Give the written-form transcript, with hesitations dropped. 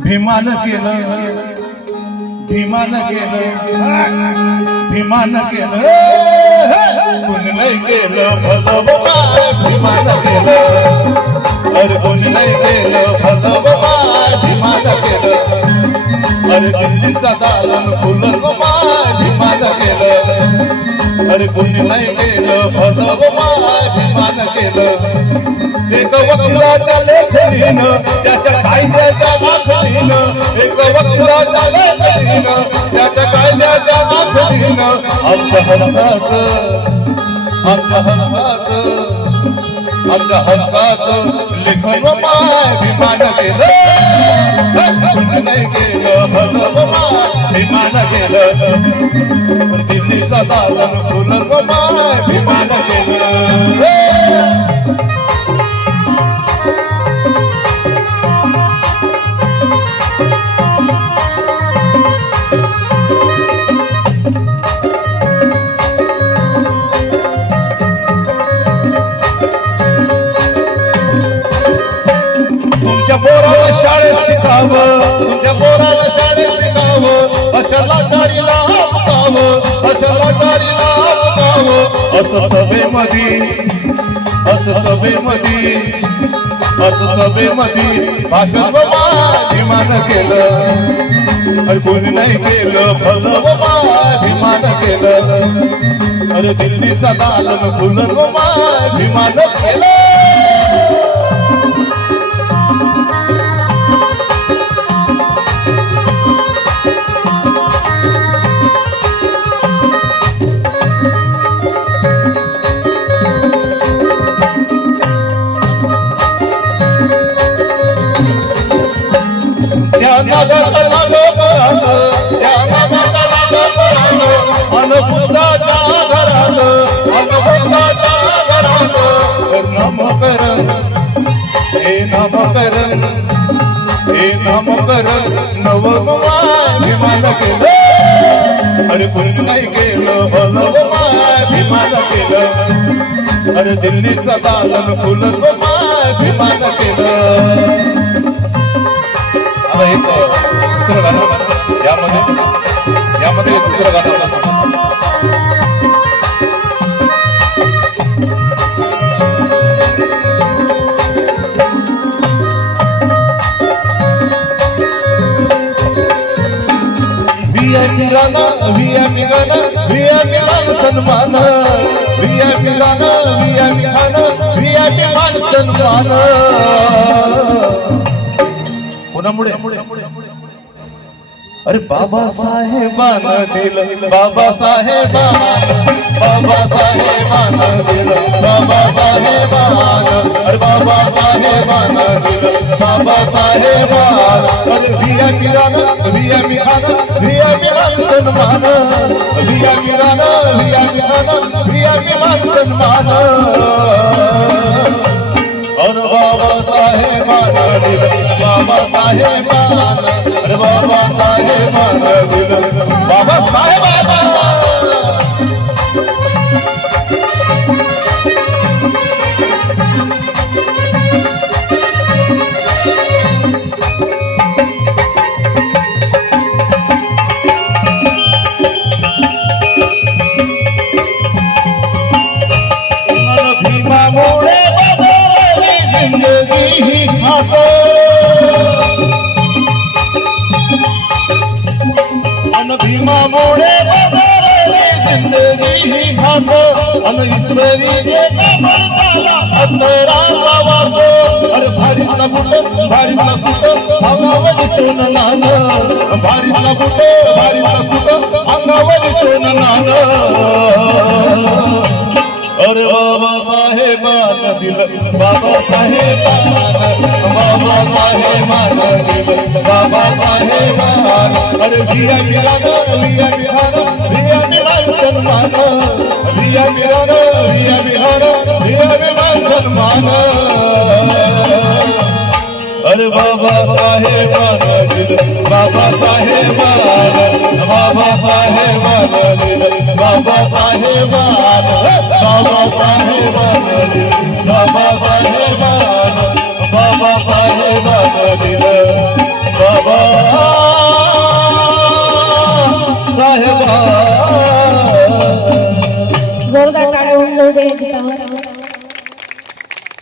भीमान केलं भीमान केलं भीमान केलं कोणी नाही केलं भलं बाबा भीमान केलं अरे कोणी नाही केलं भलं बाबा भीमान केलं अरे दिल्लीचा दालन फुलं बाबा भीमान केलं अरे कोणी नाही केलं भलं बाबा भीमान केलं एक वकिलाच्या लेखणीनं त्याच्या कायद्याच्या आखणीनं एक वकिलाच्या लेखणीनं त्याच्या कायद्याच्या आखणीनं आमच्या हक्काचं लेखन माय विमान केलं नाही केलं भलं माय विमान केलं दिल्लीचा दालन फुलं माय विमान केलं तुमच्या पोराला शाळेत शिकावं तुमच्या पोराला शाळेत शिकावं अशा लाचारीला आपकावं अशा लाचारीला आपकावं असं सभेमध्ये भाषण विमान केलं अरे कोणी नाही केलं भलं विमान केलं अरे दिल्लीचा दालन फुलं विमान केलं नामकरण विमान केलं अरे कोणी नाही केलं भलं विमान केलं अरे दिल्लीचा दालन फुलं विमान केलं आता एक दुसरं गाणं यामध्ये दुसरं गाणं सांगा मान सन्मान मान सन्मान कोणामुळे अरे बाबासाहेबांना दिलं बाबासाहेबांना दिलं बाबासाहेबांना अरे बाबासाहेबांना दिलं बाबासाहेबांना अरे मान सन्मान मान सन्मान और बाबासाहेबांना दिलं बाबासाहेबांना अरे बाबासाहेबांना दिलं बाबासाहेबांना भीमामुळे बदलली जिंदगी ही हसो भीमामुळे बदलली जिंदगी ही हसो ईश्वरीचे कमळाला अंतराचा वास अरे भारीतला बुट भारीतला सुट अंगावर सोन नान भारीतला बुट भारीतला सुट अंगावर सोन नान अरे बाबासाहेबांना दिलं बाबासाहेबांना दिलं बाबासाहेबांना अरे मान सन्मान मान सन्मान अरे बाबासाहेबांना दिलं बाबासाहेबांना दिलं बाबासाहेबांना